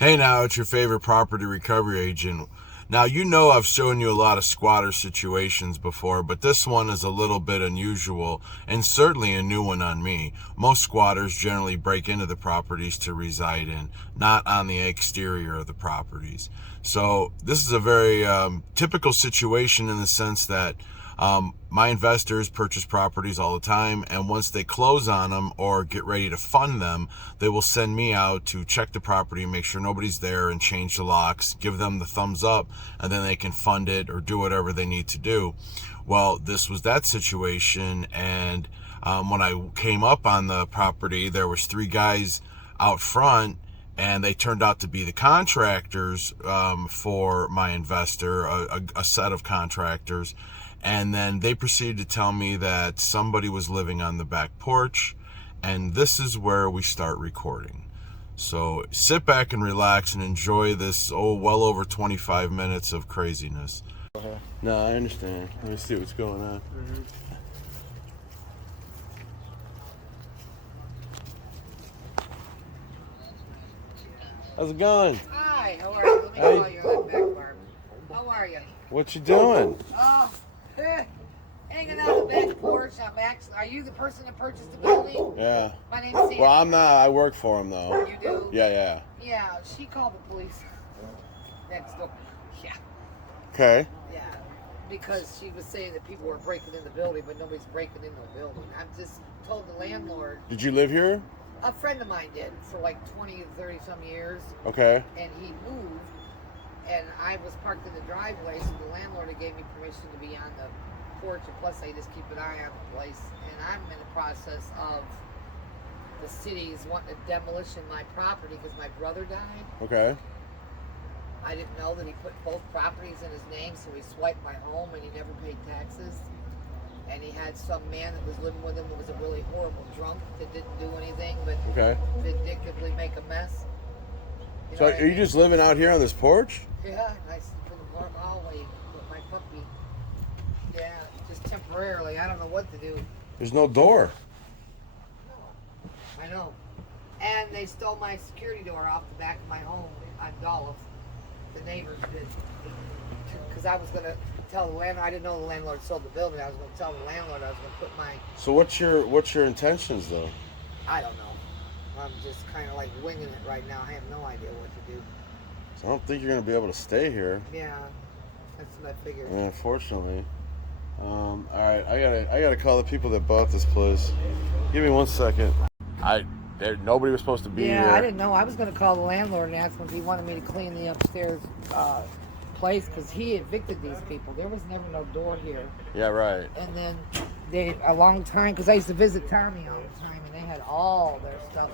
Hey now, it's your favorite property recovery agent. Now, you know I've shown you a lot of squatter situations before, but this one is a little bit unusual and certainly a new one on me. Most squatters generally break into the properties to reside in, not on the exterior of the properties. So this is a very typical situation in the sense that my investors purchase properties all the time, and once they close on them or get ready to fund them, they will send me out to check the property and make sure nobody's there and change the locks, give them the thumbs up, and then they can fund it or do whatever they need to do. Well, this was that situation, and when I came up on the property, there was three guys out front, and they turned out to be the contractors for my investor, a set of contractors. And then they proceeded to tell me that somebody was living on the back porch, and this is where we start recording. So sit back and relax and enjoy this, well over 25 minutes of craziness. No, I understand. Let me see what's going on. How's it going? Hi, how are you? Let me call you on that back bar. How are you? What you doing? Oh, hanging on the back porch. Are you the person that purchased the building? Yeah. My name's Sam. Well, I'm not. I work for him though. You do? Yeah. Yeah, she called the police next door. Yeah. Okay. Yeah. Because she was saying that people were breaking in the building, but nobody's breaking in the building. I've just told the landlord. Did you live here? A friend of mine did for like 20 or 30 some years. Okay. And he moved, and I was parked in the driveway, so the landlord had gave me permission to be on the porch, and plus I just keep an eye on the place. And I'm in the process of the city's wanting to demolition my property because my brother died. Okay. I didn't know that he put both properties in his name, so he swiped my home and he never paid taxes. And he had some man that was living with him that was a really horrible drunk that didn't do anything but vindictively make a mess. You know So are you just living out here on this porch? Yeah, I sleep in the warm hallway with my puppy. Yeah, just temporarily. I don't know what to do. There's no door. I know. And they stole my security door off the back of my home on Dolph. The neighbors did. Because I was going to tell the landlord. I didn't know the landlord sold the building. I was going to tell the landlord I was going to put my... So what's your intentions though? I don't know. I'm just kind of like winging it right now. I have no idea what to do. So I don't think you're gonna be able to stay here. Yeah, that's what I figured. Yeah, unfortunately. All right, I gotta call the people that bought this place. Give me 1 second. Nobody was supposed to be here. Yeah, I didn't know. I was going to call the landlord and ask him if he wanted me to clean the upstairs place because he evicted these people. There was never no door here. Yeah, right. And then a long time, because I used to visit Tommy all the time, and they had all their stuff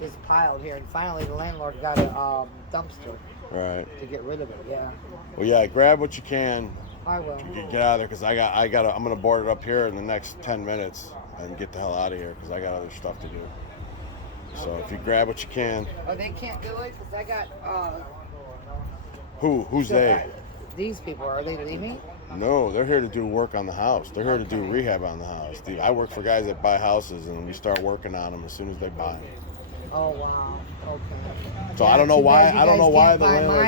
just piled here. And finally, the landlord got a dumpster. Right. To get rid of it. Yeah. Well, yeah. Grab what you can. I will. Get out of there because I'm gonna board it up here in the next 10 minutes and get the hell out of here because I got other stuff to do. So if you grab what you can. Oh, they can't do it because I got. Who's they? These people, are they leaving? No, they're here to do work on the house. They're here to do rehab on the house. I work for guys that buy houses, and we start working on them as soon as they buy them. Oh wow. Okay. So I don't know why. I don't know why the landlord.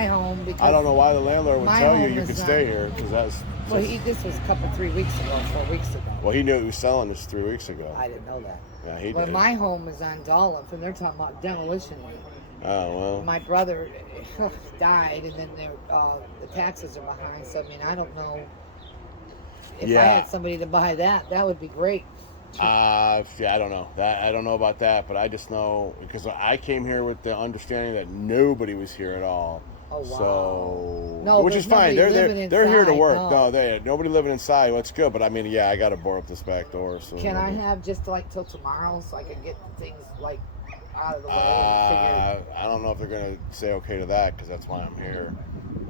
I don't know why the landlord would tell you could stay here because that's. Well, this was a 3 weeks ago, 4 weeks ago. Well, he knew he was selling this 3 weeks ago. I didn't know that. Yeah, he did. But my home is on Dolph, and they're talking about demolition. Oh well. My brother died, and then the taxes are behind. So I mean, I don't know if I had somebody to buy that. That would be great. Yeah, I don't know. I don't know about that, but I just know because I came here with the understanding that nobody was here at all. Oh wow! So, no, which is fine. They're here to work. No, nobody living inside. Well, that's good. But I mean, yeah, I got to board up this back door. So can I have just like till tomorrow so I can get things like out of the way? I don't know if they're gonna say okay to that because that's why I'm here.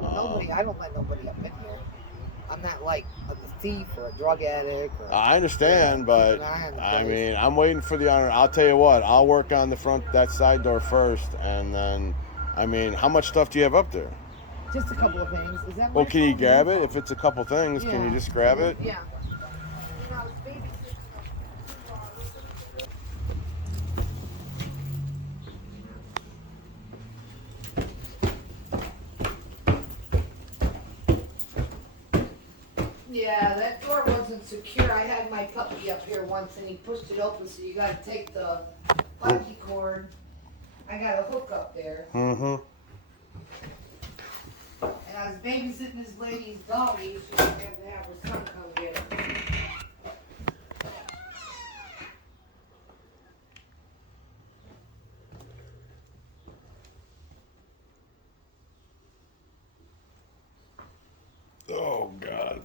I don't let nobody up in here. I'm not like a thief or a drug addict. I understand, but I mean, I'm waiting for the honor. I'll tell you what. I'll work on that side door first, and then. I mean, how much stuff do you have up there? Just a couple of things. Is that well, can you grab it? If it's a couple things, can you just grab it? Yeah. Yeah, that door wasn't secure. I had my puppy up here once and he pushed it open, so you gotta take the bungee cord. I got a hook up there. Mm-hmm. And I was babysitting this lady's doggy. She was going to have her son come get her. Oh, God.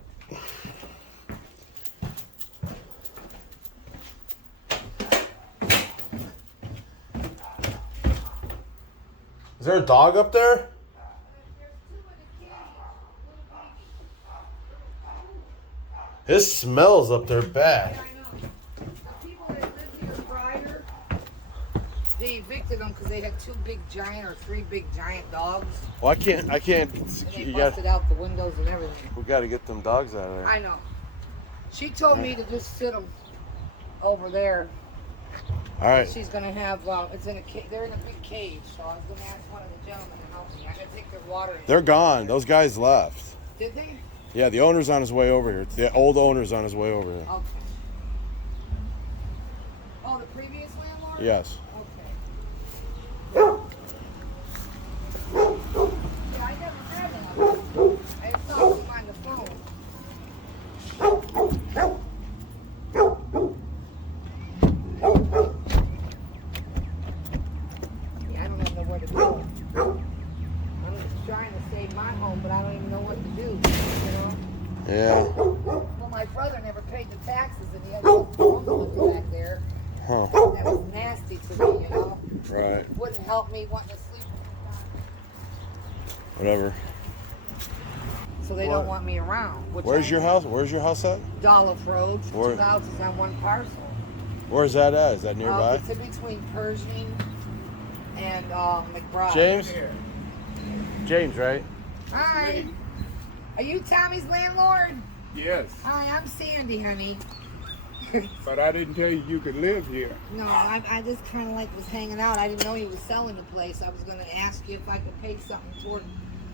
Is there a dog up there? His smells up there bad. Yeah, I know. The people that lived here prior, they evicted them because they had two big giant or three big giant dogs. Well, I can't. And they You busted out the windows and everything. we got to get them dogs out of there. I know. She told me to just sit them over there. All right. She's gonna have. It's in a. They're in a big cage, so I was gonna ask one of the gentlemen to help me. I gotta take their water. They're gone. Those guys left. Did they? Yeah, the owner's on his way over here. The old owner's on his way over here. Okay. Oh, the previous landlord? Yes. Okay. Yeah, I never had one. I talked to him on the phone. Yeah, I don't even know where to go. I'm just trying to save my home, but I don't even know what to do, you know? Yeah. Well, my brother never paid the taxes, and he had a uncle back there. Huh. That was nasty to me, you know? Right. Wouldn't help me wanting to sleep. Whatever. So they don't want me around. Where's your house? Where's your house at? Dolph Road. Where? 2 houses on one parcel. Where's that at? Is that nearby? It's in between Pershing and McBride. James? James, right? Hi. Are you Tommy's landlord? Yes, Hi, I'm Sandy, honey. but I didn't tell you you could live here. No, I just kind of like was hanging out. I didn't know he was selling the place. I was going to ask you if I could pay something toward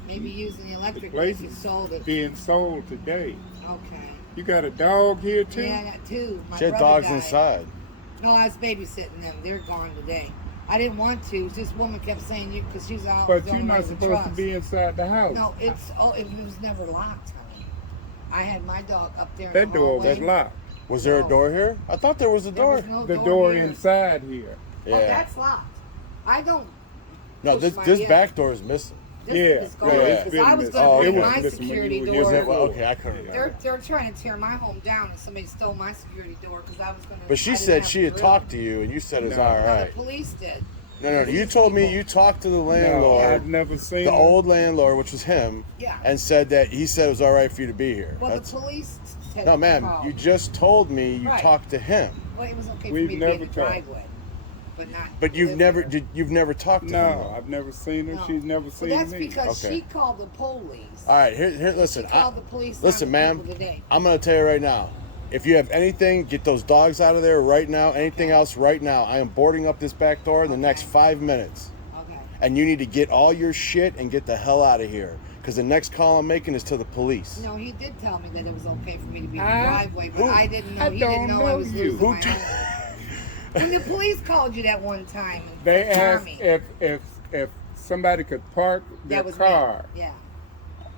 maybe using the The electric place if you is sold it. being sold today. Okay. You got a dog here too? Yeah, I got two. My She had brother dogs died. inside. No, I was babysitting them. They're gone today. I didn't want to. This woman kept saying you because she's out. But the you're only not one with supposed to trust. be inside the house. No, it was never locked, honey. I had my dog up there. That in the door was hallway. locked. Was there a No. door here? I thought there was a There door. was no The door here. inside here. Oh, Yeah. that's locked. I don't. No, push this my- this yeah. back door is missing. This Yeah, is gone yeah, it's because I was been going to missing. bring Oh, it my was missing when security you were door. Is it? Door. Okay, I couldn't remember. They're trying to tear my home down, and somebody stole my security door because I was going to. But she said she had talked to you, and you said it was No. all No, right. the police did. No. You told me you talked to the No, I've landlord, never seen the him. old landlord, which was him, Yeah. and said that he said it was all right for you to be here. Well, That's, the police said. no, ma'am, called. you just told me you Right. talked to him, Well, it was okay for We've me to be never in the talked. driveway, but not. but you've live never there. you've never talked to No, him. I've never seen her. No. She's never seen Well, that's me. because Okay. she called the police. All right, here, listen. She called the police. Listen, on the ma'am, people today. I'm gonna tell you right now. If you have anything, get those dogs out of there right now. Anything else right now. I am boarding up this back door in the next 5 minutes. Okay. And you need to get all your shit and get the hell out of here. Because the next call I'm making is to the police. No, he did tell me that it was okay for me to be in the Huh? driveway, but Who? I didn't know. I He didn't don't know I know was you. losing Who my t- home. When the police called you that one time, and They asked Tommy, if somebody could park their that was car. me. Yeah.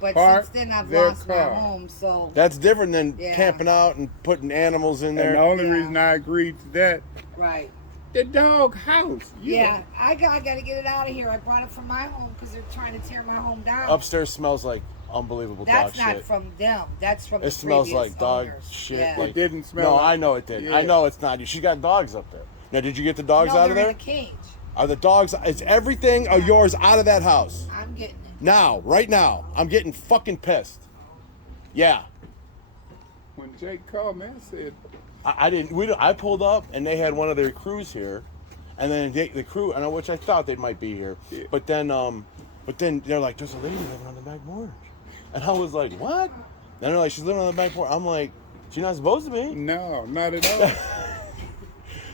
But Park since then, I've their lost my car. home, so That's different than Yeah. camping out and putting animals in And the there. only Yeah. reason I agreed to that, right. the dog house. You Yeah, I got to get it out of here. I brought it from my home because they're trying to tear my home down. Upstairs smells like unbelievable That's dog not shit. from them. That's from It the smells previous like dog owners. shit. Yeah. Like, It didn't smell No, like- I know it did. Yeah. I know it's not you. She got dogs up there. Now, did you get the dogs no, out of they're there? in a cage. Are the dogs? Is everything of yours out of that house I'm getting it. now? Right now, I'm getting fucking pissed. Yeah, When Jake called me, I said, I didn't. I pulled up and they had one of their crews here, and then the crew, and which I thought they might be here, Yeah. but then they're like, "There's a lady living on the back porch," and I was like, "What?" And they're like, "She's living on the back porch." I'm like, "She's not supposed to be." no, not at all.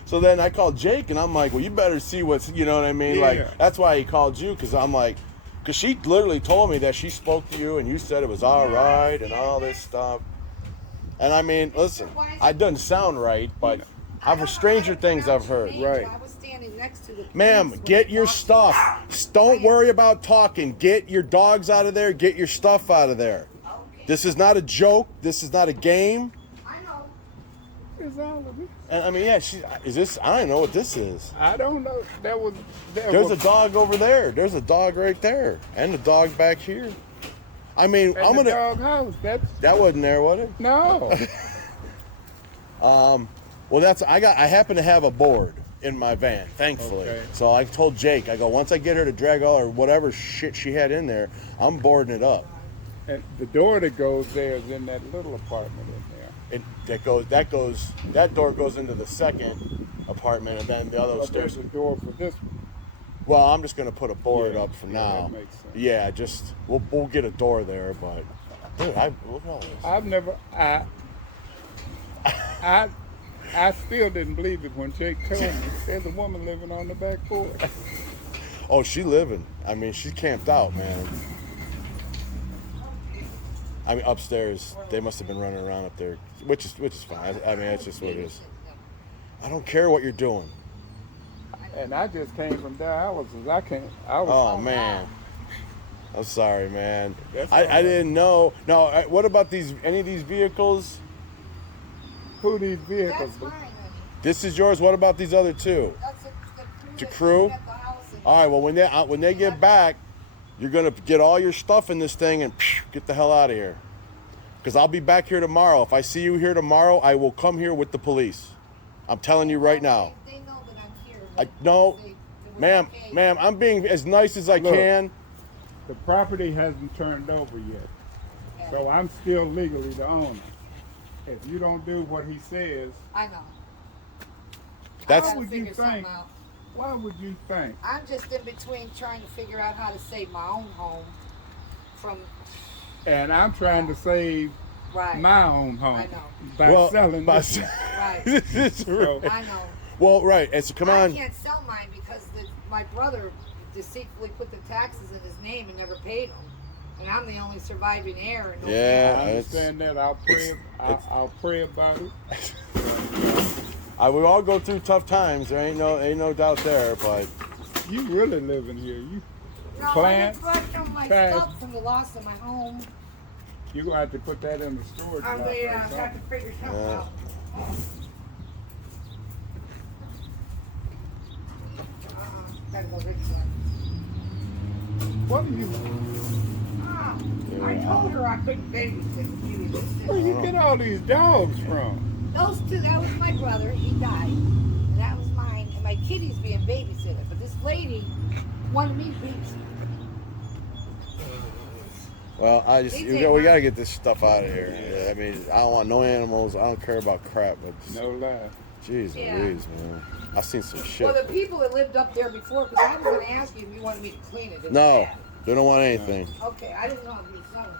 So then I called Jake, and I'm like, "Well, you better see what's, you know what I mean?" Yeah. Like that's why he called you, because I'm like, because she literally told me that she spoke to you, and you said it was all right and all this stuff. And I mean, listen, it doesn't sound right, but I've stranger things I've heard. Right. I was standing next to the Ma'am, police when get they your talked. stuff. Don't worry about talking. Get your dogs out of there. Get your stuff out of there. Okay. This is not a joke. This is not a game. I know. It's all of it. And I mean, yeah, is this? I don't know what this is. I don't know. There's a dog over there. There's a dog right there, and a dog back here. I mean, I'm gonna. dog house. That wasn't there, was it? No. Well, I happen to have a board in my van, thankfully. Okay. So I told Jake, I go, once I get her to drag all or whatever shit she had in there, I'm boarding it up. And the door that goes there is in that little apartment in there. That door goes into the second apartment, and then the other But stairs. there's a door for this one. Well, I'm just gonna put a board Yeah, up for yeah, now. that makes sense. Yeah, just we'll get a door there, but dude, look at all this. I've never. I still didn't believe it when Jake told me there's a woman living on the back porch. Oh, she living. I mean, she's camped out, man. I mean, upstairs, they must have been running around up there, which is fine. I mean, it's just what it is. I don't care what you're doing. And I just came from dialysis. I was. Oh man, I'm sorry, man. That's I all right. didn't know. No, what about any of these vehicles? Who these vehicles? That's mine, honey. This is yours. What about these other two? That's the To that crew? lived at the house and- All right. Well, when they get back, you're gonna get all your stuff in this thing and get the hell out of here. Because I'll be back here tomorrow. If I see you here tomorrow, I will come here with the police. I'm telling you right now. They know that I'm here. No, It was ma'am, okay. ma'am, I'm being as nice as I Look. can. The property hasn't turned over yet, so I'm still legally the owner. If you don't do what he says, I know. That's I How gotta would you figure something think? out. why would you think? I'm just in between trying to figure out how to save my own home from And I'm trying to save right. my own home I know. by selling this. Right. This is So- I know. Well, right. And so come I on. can't sell mine because my brother deceitfully put the taxes in his name and never paid them. And I'm the only surviving heir. And Yeah. I understand that. I'll pray. it's- I'll pray about it. We all go through tough times. There ain't no doubt there. But You really living here. You No, Plants, I just brought my trash. stuff from the loss of my home. gonna have to put that in the storage lot. I or have to something. figure something Yeah. out. Gotta go this way. What do you? I told her I couldn't babysit you. Where you get all these dogs from? Those two, that was my brother. He died. And that was mine. And my kitty's being babysitted. But this lady wanted me to babysit. well, They we take gotta get this stuff out of here. Yeah, I mean, I don't want no animals. I don't care about crap. But No lie. jeez, Yeah. Louise, man, I've seen some shit. Well, the people that lived up there before, because I was going to ask you if you wanted me to clean it. It was No, bad. they don't want anything. Okay, I didn't know if you were selling it.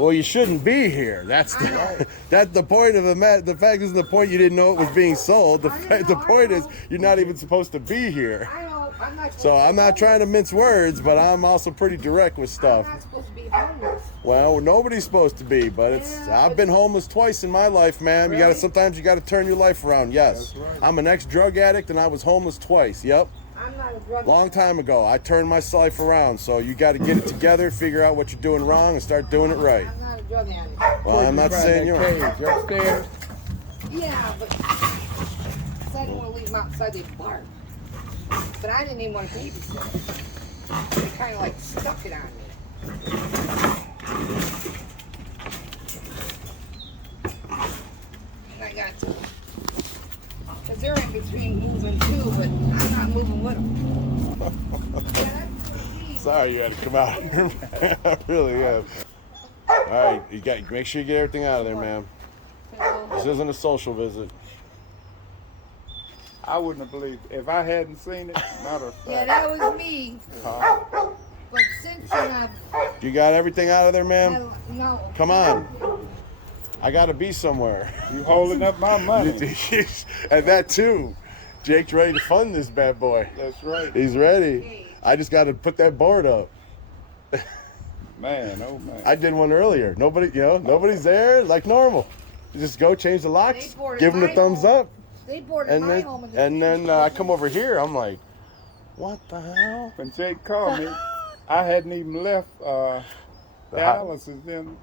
Well, you shouldn't be here. That's I know. that's the point of the fact isn't the point you didn't know it was being sold. The point is you're not even supposed to be here. I know. I'm not. So I'm not trying to mince words, but I'm also pretty direct with I'm stuff. not supposed to be homeless. Well, nobody's supposed to be, but Yeah, I've been homeless twice in my life, man. Really? Sometimes you gotta turn your life around. Yes. That's right. I'm an ex-drug addict and I was homeless twice. Yep. I'm not a drug. Long time ago. I turned my life around. So you gotta get it together, figure out what you're doing wrong and start doing it right. I'm not a drug addict. Well, Where I'm you not find saying that you're cage upstairs. Yeah, but 'cause I didn't want to leave them outside. They bark. But I didn't even want to babysit. They kind of like stuck it on me. And I got to. Because they're in between moving too, but I'm not moving with them. Sorry you had to come out here, man. I really am. All right, make sure you get everything out of there, man. This isn't a social visit. I wouldn't have believed if I hadn't seen it. Matter of Yeah, fact. that was me. But since then You got everything out of there, ma'am? no. Come on. I gotta be somewhere. You holding up my money. And that too. Jake's ready to fund this bad boy. That's right. He's ready. I just gotta put that board up. Man, oh man. I did one earlier. Nobody's there, like normal. You just go change the locks, They boarded give them the my thumbs home. up, They boarded and my then home. I come over here. I'm like, what the hell? When Jake called me, I hadn't even left Dallas, and then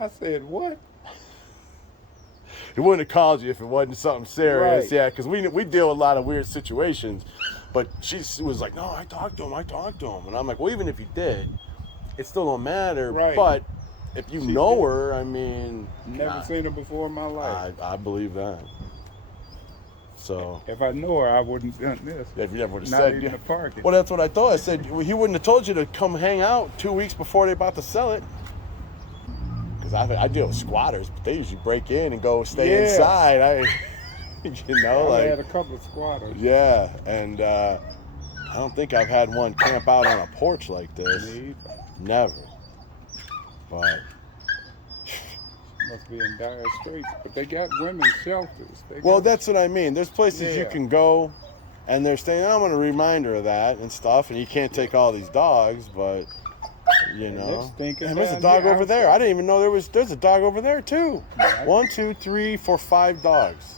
I said, "What?" He wouldn't have called you if it wasn't something serious. Right. Yeah, because we deal with a lot of weird situations. But she was like, no, I talked to him. And I'm like, well, even if you did, it still don't matter. Right. But if you She know did. her, I mean, Never seen her before in my life. I believe that. So If I knew her, I wouldn't have done this. if you ever would have Not said, even the parking. well, that's what I thought. I said, well, he wouldn't have told you to come hang out 2 weeks before they're about to sell it. Because I deal with squatters, but they usually break in and go stay Yeah. inside. I had a couple of squatters. Yeah, and I don't think I've had one camp out on a porch like this. Me either. Never. But Must be in dire straits. But they got women's shelters. well, that's what I mean. There's places you Yeah. can go, and they're saying, I'm going to remind her of that and stuff, and you can't take all these dogs, but you they're know. stinking And there's a down dog here over there. outside. I didn't even know there's a dog over there too. Yeah. 1, 2, 3, 4, 5 dogs.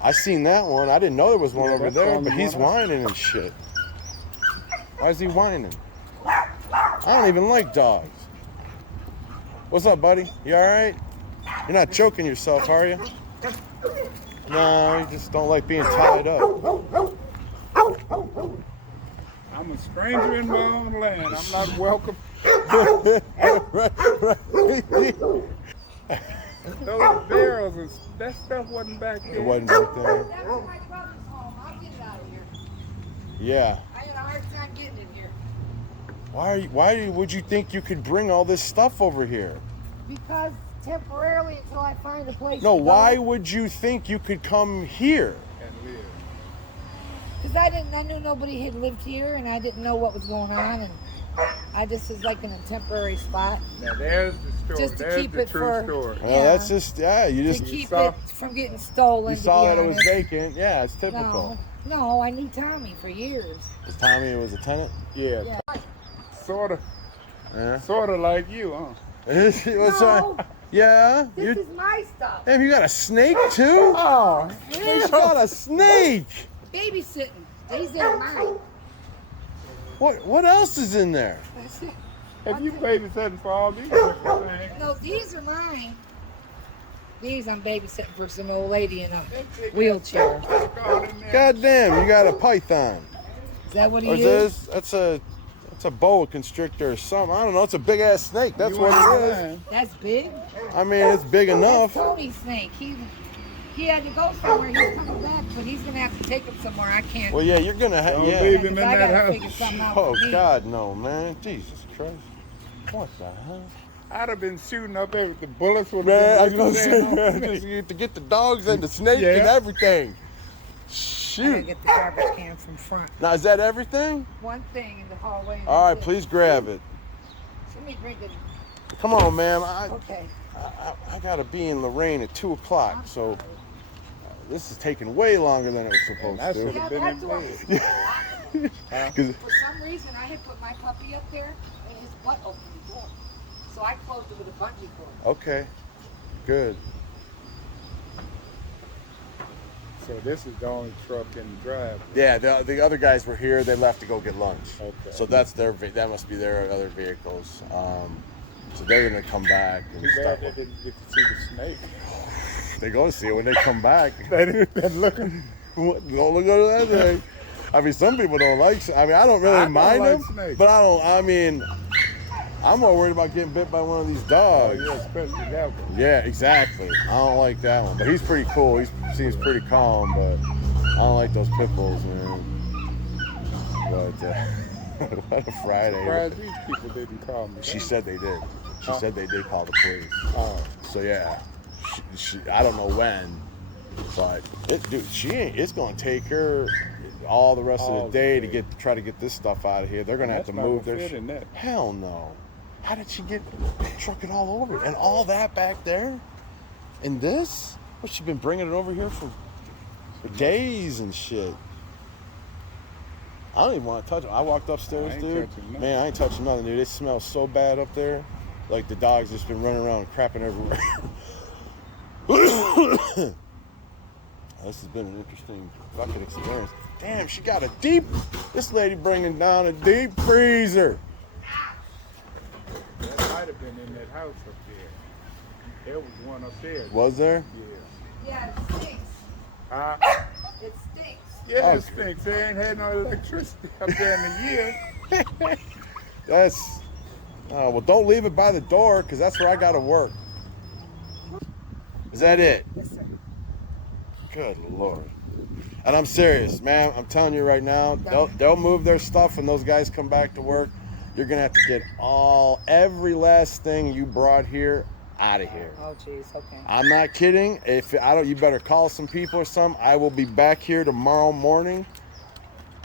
I seen that one. I didn't know there was one Yeah, over that's there, the only but he's one I- whining and shit. Why is he whining? I don't even like dogs. What's up, buddy? You all right? You're not choking yourself, are you? No, you just don't like being tied up. I'm a stranger in my own land. I'm not welcome. Those barrels, that stuff wasn't back there. It wasn't back there. That was my brother's home. I'll get it out of here. Yeah. I had a hard time getting in here. Why would you think you could bring all this stuff over here? Because temporarily until I find a place No, to why go. would you think you could come here? And live. Because I knew nobody had lived here and I didn't know what was going on and I just was like in a temporary spot Now there's the story. Just to There's keep the it true for- story. Well, Yeah. that's just, you to just keep saw- it from getting stolen. you to saw be that it was honest. vacant. Yeah, it's typical. No, I knew Tommy for years. Was Tommy was a tenant? Yeah, Yeah. sort of Yeah. like you, huh? What's No. that? Yeah. This is my stuff. Damn, you got a snake too? Oh, You got a snake. Babysitting. These are mine. What else is in there? That's it. have you babysitting for all these different things? No, these are mine. These I'm babysitting for some old lady in a wheelchair. God damn, you got a python. Is that what he Or is is? this? That's a boa constrictor or something. I don't know. It's a big ass snake. That's what it is. That's big. I mean, it's big That's enough. Tony's snake. He had to go somewhere. He's coming back, but he's gonna have to take him somewhere. I can't. Well, yeah, you're gonna have. Don't Yeah. leave Yeah, him 'cause in I that gotta house. figure something out Oh for me. God, no, man. Jesus Christ. What the hell? I'd have been shooting up everything. The bullets would Man, I have was been gonna ripping say, down. just to get the dogs and the snake Yeah. and everything. I gotta Shoot. get the garbage can from front. Now, is that everything? One thing in the hallway. and All right, that's it. please grab it. Let me drink it. Come on, ma'am. Okay. I gotta be in Lorraine at 2 o'clock, so this is taking way longer than it was supposed That's to. what- Yeah, been that's in what. 'Cause- For some reason, I had put my puppy up there, and his butt opened the door. So I closed it with a bungee cord. okay, good. So this is the only truck in the drive. Yeah, the other guys were here. They left to go get lunch. Okay. So that's that must be their other vehicles. So they're gonna come back and Too stuff. bad they didn't get to see the snake. They're gonna see it when they come back. They didn't been looking. Don't look at that thing. I mean, some people don't like. I mean, I don't really I don't mind like them, snakes. but I don't. I mean, I'm more worried about getting bit by one of these Oh, dogs. yeah, especially that one. Yeah, exactly. I don't like that one, but he's pretty cool. He seems pretty calm, but I don't like those pit bulls, man. But what a Friday. Surprised these people didn't call me. She said they did. She said they did call the police. Oh, So yeah, I don't know when, but she ain't. It's gonna take her all the rest of All the day day. to try to get this stuff out of here. They're gonna have that's to not move gonna their fit in that. Hell no. How did she get truck it all over and all that back there? And this? What, she been bringing it over here for days and shit. I don't even want to touch them. I walked upstairs, I ain't dude. touching nothing. Man, I ain't touching nothing, dude. It smells so bad up there. Like the dogs just been running around crapping everywhere. This has been an interesting fucking experience. Damn, she got a deep. This lady bringing down a deep freezer. That might have been in that house up there. There was one up there. Was there? Yeah, it stinks. Huh? It stinks. Yeah, it stinks. They ain't had no electricity up there in a year. That's. Well, don't leave it by the door, because that's where I got to work. Is that it? Yes, sir. Good Lord. And I'm serious, man. I'm telling you right now, they'll move their stuff when those guys come back to work. You're going to have to get every last thing you brought here out of here. Oh, jeez. Okay. I'm not kidding. You better call some people or something. I will be back here tomorrow morning.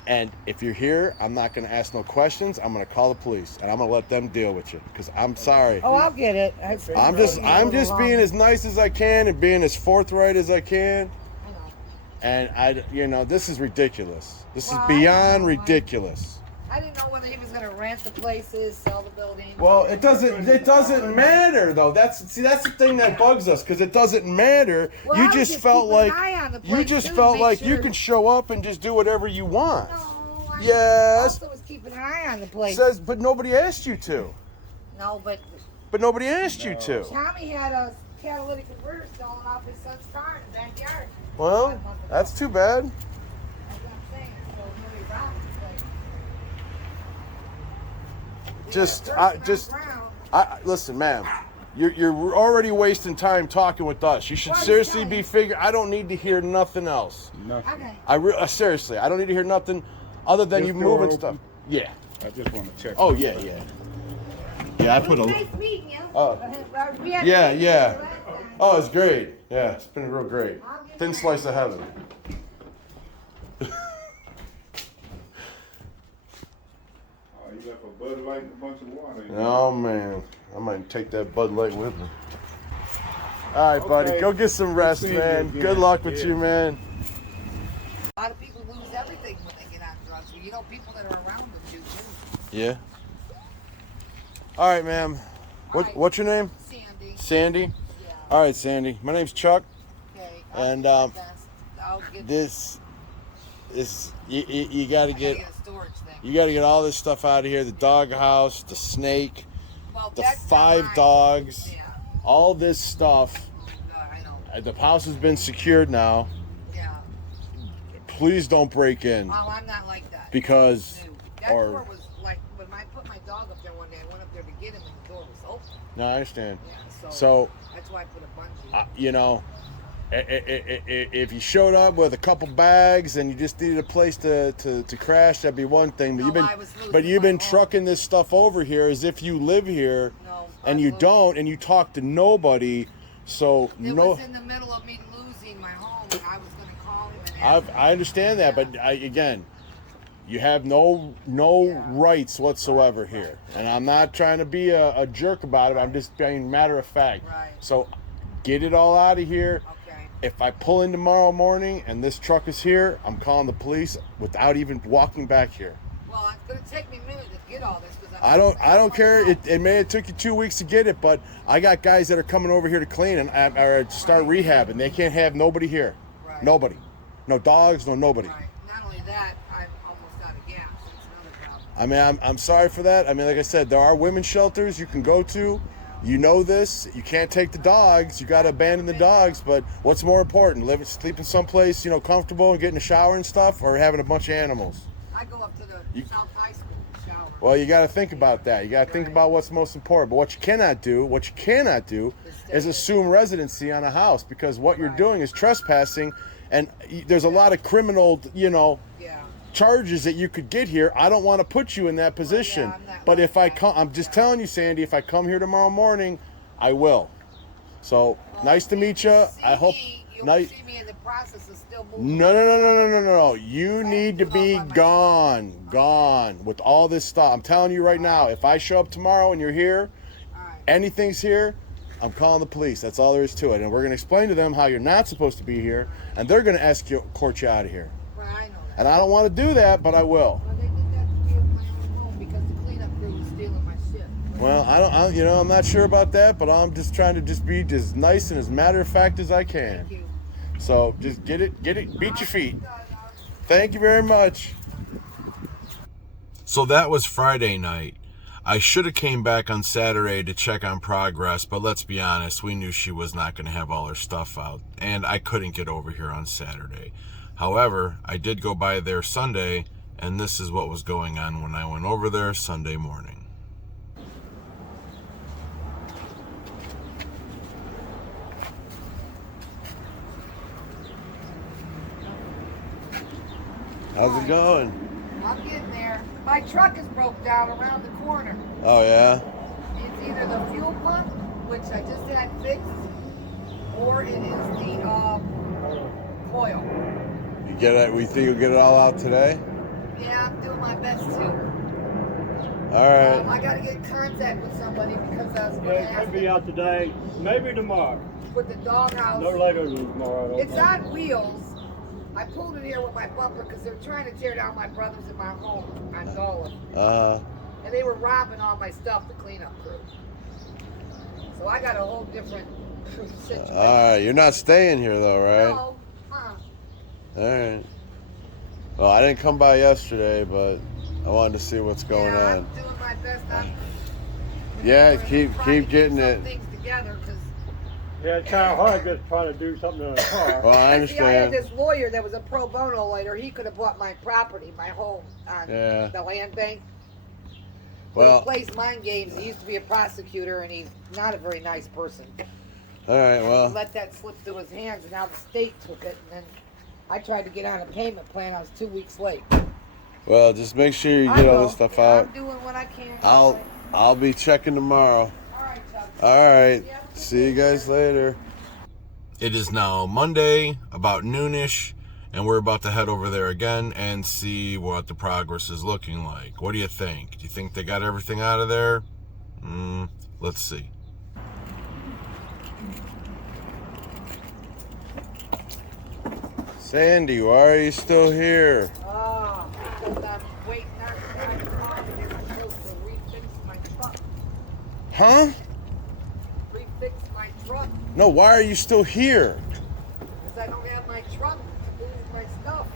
And if you're here, I'm not going to ask no questions. I'm going to call the police, and I'm going to let them deal with you. Because I'm sorry. Oh, I'll get it. I'm just being as nice as I can and being as forthright as I can. I know. And this is ridiculous. This Well, is beyond ridiculous. I didn't know whether he was going to rent the places, sell the building. Well, it doesn't matter though. That's the thing that bugs us, because it doesn't matter. Well, You I was just just felt keeping an like eye on the you place, just too, to felt make like you sure. can show up and just do whatever you want. No, I Yes. also was keeping an eye on the place. But nobody asked you to. No, but But nobody asked you to. Tommy had a catalytic converter stolen off his son's car in the backyard. Well, that's too bad. That's what I'm saying. So nobody robbed the place. Listen, ma'am. You're already wasting time talking with us. You should Why are you seriously telling be me? figuring. I don't need to hear nothing else. Nothing. Okay. Seriously, I don't need to hear nothing other than This you door moving open? stuff. Yeah. I just want to check. Oh yeah. Yeah, I It put was a. nice meeting you. Oh. We had Yeah, to meet yeah. you last time. Oh, it's great. Yeah, it's been real great. Thin slice of heaven. Oh, you left a Bud Light and a bunch of water. Oh man, I might take that Bud Light with me. All right, buddy, Okay. go get some rest, Good seeing you man. again. Good luck with Yeah. you, man. A lot of people lose everything when they get on drugs. You know, people that are around them do too. Yeah. All right, ma'am. Alright. What's your name? Sandy. Sandy. Yeah. All right, Sandy. My name's Chuck. Okay. And, do my best. I'll get This you got to I gotta get get a storage thing. you got to get all this stuff out of here. The dog house, the snake, Well, the that's not 5 mine. dogs, Yeah. all this stuff. I know. The house has been secured now. Yeah. Please don't break in, Oh, I'm not like that. because No. That or door was like when I put my dog up there one day. I went up there to get him, and the door was open. no, I understand. Yeah. So that's why I put a bungee. if you showed up with a couple bags and you just needed a place to crash, that'd be one thing. But No, I was losing you've my been home. trucking this stuff over here as if you live here, No, and I you was don't, and you talk to nobody. So It no, was in the middle of me losing my home, and I was going to call him and ask I understand that, but again, you have no rights whatsoever here, and I'm not trying to be a jerk about it. I'm just being matter of fact. Right. So get it all out of here. Okay. If I pull in tomorrow morning and this truck is here, I'm calling the police without even walking back here. Well, it's going to take me a minute to get all this because I don't care. It may have took you 2 weeks to get it, but I got guys that are coming over here to clean and or start rehabbing. They can't have nobody here. Right. Nobody. No dogs, no nobody. Right. Not only that, I'm almost out of gas. It's another problem. I mean, I'm sorry for that. I mean, like I said, there are women's shelters you can go to. You know this. You can't take the dogs. You got to abandon the dogs. But what's more important, sleeping someplace, comfortable and getting a shower and stuff, or having a bunch of animals? I go up to the South High School to shower. Well, you got to think about that. You got to think about what's most important. But what you cannot do is assume residency on a house, because what you're doing is trespassing, and there's a lot of criminal, Yeah. charges that you could get here. I don't want to put you in that position. I'm not But like if I that. come, I'm just telling you, Sandy, if I come here tomorrow morning, I will. So, nice to meet you. I hope. You'll Nice. see me in the process of still moving. No. You need to be gone with all this stuff. I'm telling you right now, if I show up tomorrow and you're here, All right. anything's here, I'm calling the police. That's all there is to it. And we're going to explain to them how you're not supposed to be here, and they're going to court you out of here. Well, I know that. And I don't want to do that, but I will. Well, they Well, I'm not sure about that, but I'm just trying to just be as nice and as matter of fact as I can. Thank you. So just get it, beat your feet. Thank you very much. So that was Friday night. I should have came back on Saturday to check on progress, but let's be honest, we knew she was not going to have all her stuff out, and I couldn't get over here on Saturday. However, I did go by there Sunday, and this is what was going on when I went over there Sunday morning. How's it going? I'm getting there. My truck is broke down around the corner. Oh yeah. It's either the fuel pump, which I just had fixed, or it is the coil. You get it? We think you'll get it all out today? Yeah, I'm doing my best to. All right. I got to get in contact with somebody because I was going to Yeah, it ask could be out today, maybe tomorrow. with the doghouse. No later than tomorrow. I don't It's think. on wheels. I pulled it here with my bumper because they're trying to tear down my brothers in my home on Dolan. And they were robbing all my stuff, the cleanup crew. So I got a whole different situation. All right. You're not staying here though, right? No, All right. Well, I didn't come by yesterday, but I wanted to see what's going yeah, on. I'm doing my best. Yeah, I'm keep trying to getting get it. some things together 'cause Yeah, it's kind of hard just trying to do something in a car. Well, I see, I had understand. this lawyer that was a pro bono lawyer. He could have bought my property, my home on Yeah. the land bank. Well, He plays mind games. He used to be a prosecutor, and he's not a very nice person. all right. He Well, let that slip through his hands, and now the state took it. And then I tried to get on a payment plan. I was 2 weeks late. just make sure you I get all will. this stuff Yeah, out. I'm doing what I can. I'll be checking tomorrow. All right, Chuck. All right. Yeah, See you guys later. It is now Monday, about noonish, and we're about to head over there again and see what the progress is looking like. What do you think? Do you think they got everything out of there? Let's see. Sandy, why are you still here? Oh, because I'm waiting on the car to get supposed to refix my truck. Huh? Refix my truck. No, why are you still here? Because I don't have my truck to move my stuff.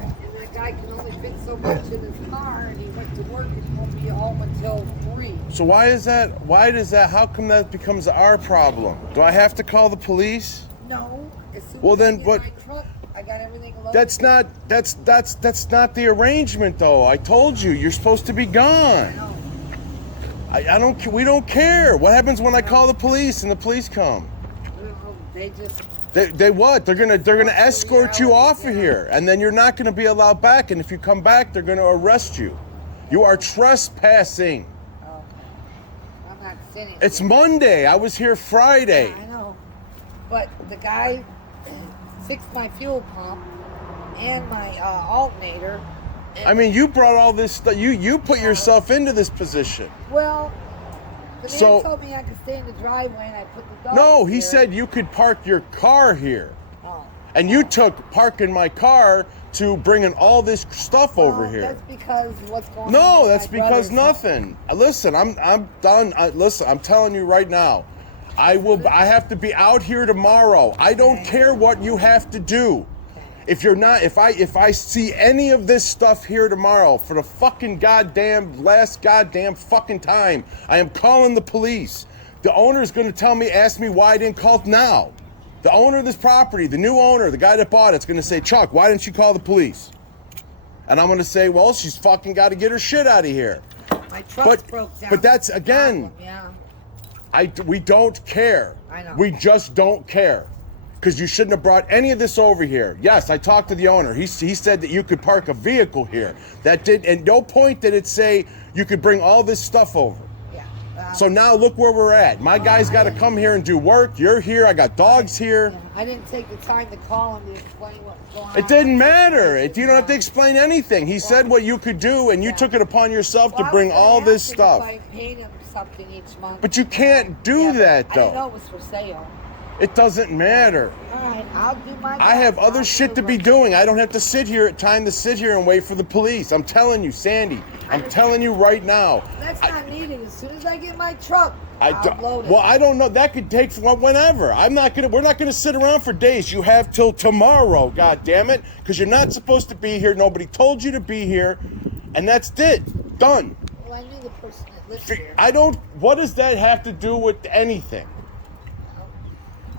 And that guy can only fit so much in his car, and he went to work and he won't be home until 3. So why is that? Why does that? How come that becomes our problem? Do I have to call the police? No. As soon Well, as then I get what- my truck, I got everything loaded. That's not the arrangement though. I told you you're supposed to be I gone. know. I don't. We don't care. What happens when I call the police and the police come? They just. They what? They're gonna escort you off of here, and then you're not gonna be allowed back. And if you come back, they're gonna arrest you. You are trespassing. Oh, I'm not sinning. It's Monday. I was here Friday. Yeah, I know. But the guy fixed my fuel pump and my alternator. And, I mean, you brought all this stuff. You put yourself into this position. well, the man So- told me I could stay in the driveway and I put the dog. No, he here. said you could park your car here. Oh. And you took parking my car to bringing all this stuff over Well, here. That's because what's going on. No, with that's my because brother's- nothing. Listen, I'm done. Listen, I'm telling you right now. I have to be out here tomorrow. I don't care what you have to do. If you're not, if I see any of this stuff here tomorrow for the fucking last goddamn fucking time, I am calling the police. The owner's gonna ask me why I didn't call now. The owner of this property, the new owner, the guy that bought it's gonna say, Chuck, why didn't you call the police? And I'm gonna say, well, she's fucking got to get her shit out of here. My truck's broke down. but that's, again- Yeah. We don't care. I know. We just don't care. Because you shouldn't have brought any of this over here. Yes, I talked to the owner. He said that you could park a vehicle here. That did, and no point did it say you could bring all this stuff over. Yeah. So now look where we're at. My guy's got to come here and do work. You're here. I got dogs here. Yeah, I didn't take the time to call him to explain what was going on. It didn't matter. You don't have to explain anything. He said what you could do, and you took it upon yourself to bring all this stuff. I paid him something each month. But you can't do that, I didn't though. know it was for sale. It doesn't matter. All right, I'll do my I have best. other I'll shit do to be what- doing. I don't have to sit here and wait for the police. I'm telling you, Sandy. I'm telling you right now. That's not needed. As soon as I get my truck, I I'll don't, load it. well, I don't know. That could take whenever. We're not gonna sit around for days. You have till tomorrow. God damn it, because you're not supposed to be here. Nobody told you to be here, and that's it. Done. Well, I knew the person that lives here. I don't. What does that have to do with anything?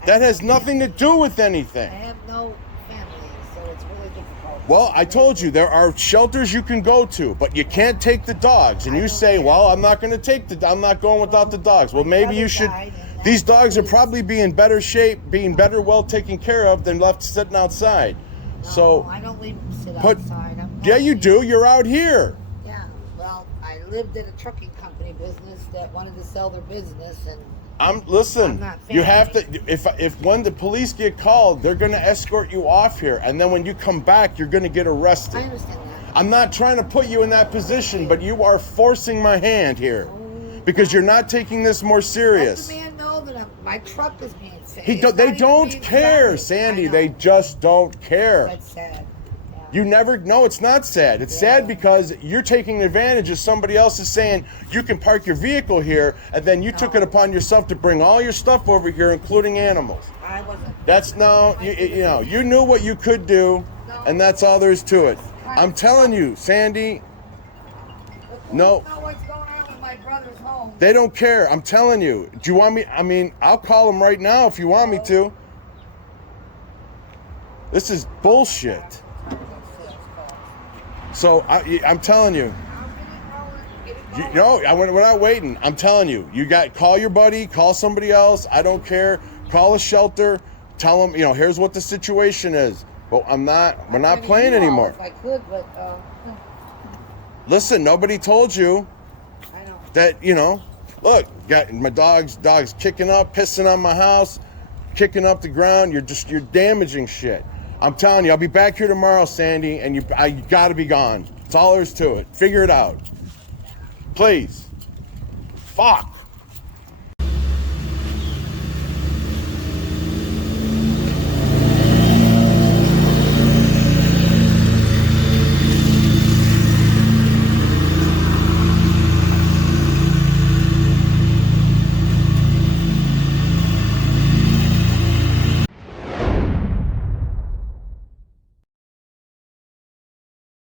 That has nothing to do with anything. I have no family, so it's really difficult. Well, I told you there are shelters you can go to, but you can't take the dogs. And you say, "Well, I'm not going to I'm not going without the dogs." Well, maybe you should. These dogs are probably be in better shape, being better well taken care of than left sitting outside. No, So, I don't leave them sit put- outside. yeah, you do. You're out here. Yeah, well, I lived in a trucking company business that wanted to sell their business, and Listen. I'm not You have to. family. If when the police get called, they're going to escort you off here, and then when you come back, you're going to get I arrested. understand that. I'm not trying to put you in that position, but you are forcing my hand here because you're not taking this more Let serious. the man know that my truck is being saved. They don't care, Sandy. They just don't care. That's sad. You never. No, it's not sad. It's sad because you're taking advantage of somebody else is saying you can park your vehicle here, and then you took it upon yourself to bring all your stuff over here, including animals. I wasn't. That's no. You knew what you could do, and that's all there is to it. I'm telling you, Sandy. No. Know what's going on with my brother's home. They don't care. I'm telling you. Do you want me? I mean, I'll call them right now if you want me to. This is bullshit. So I'm telling you. We're not waiting. I'm telling you. Call your buddy, call somebody else. I don't care. Call a shelter. Tell them, here's what the situation is. But we're not playing anymore. If I could, but Listen, nobody told you I know. that, look, got my dog's kicking up, pissing on my house, kicking up the ground. You're damaging shit. I'm telling you, I'll be back here tomorrow, Sandy, and you gotta be gone. That's all there is to it. Figure it out. Please. Fuck.